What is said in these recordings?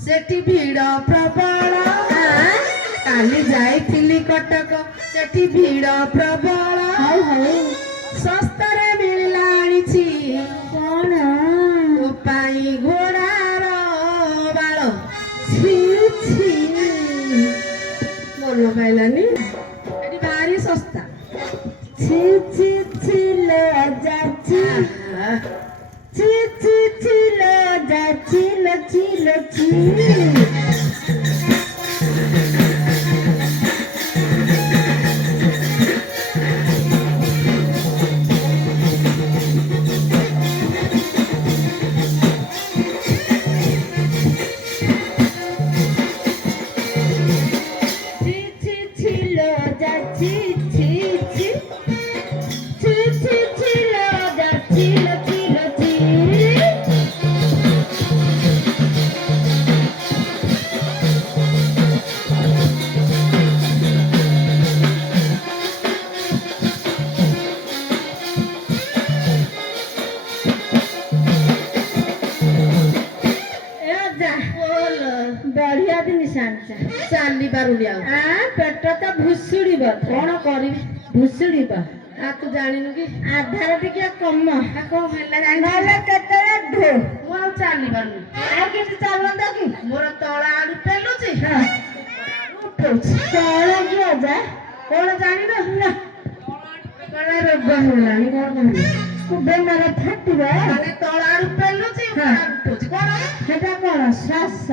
सेठी भीड़ प्रबल काली जाइथिली कटक सेठी भीड़ प्रबल सस्तारे मिलला आनिछि कोन ओ पाई घोड़ार बाल छी छी मन पाइलानी एटी भारी सस्ता छी छी छी ले जाची छी छी छी ले जाची लची लची चाली बारुलिया पेट तो भुसुड़ब कौन कर भुसुड़ब तू जानु कि आधार टे कम ढो मु चली पार्नी चलता कि मोर तला आड़ू पेलुची तला कि अजा कौन जान रोग होगा बेमार फाटव तला आड़ू पेलुची कौन सेटा कौन श्वास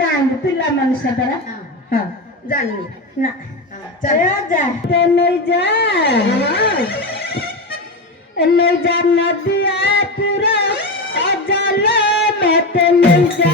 जान पिला मनुष्य परा हाँ जाननी ना चल जा ते नहीं जा नदिया पूरा अजल मत नहीं जा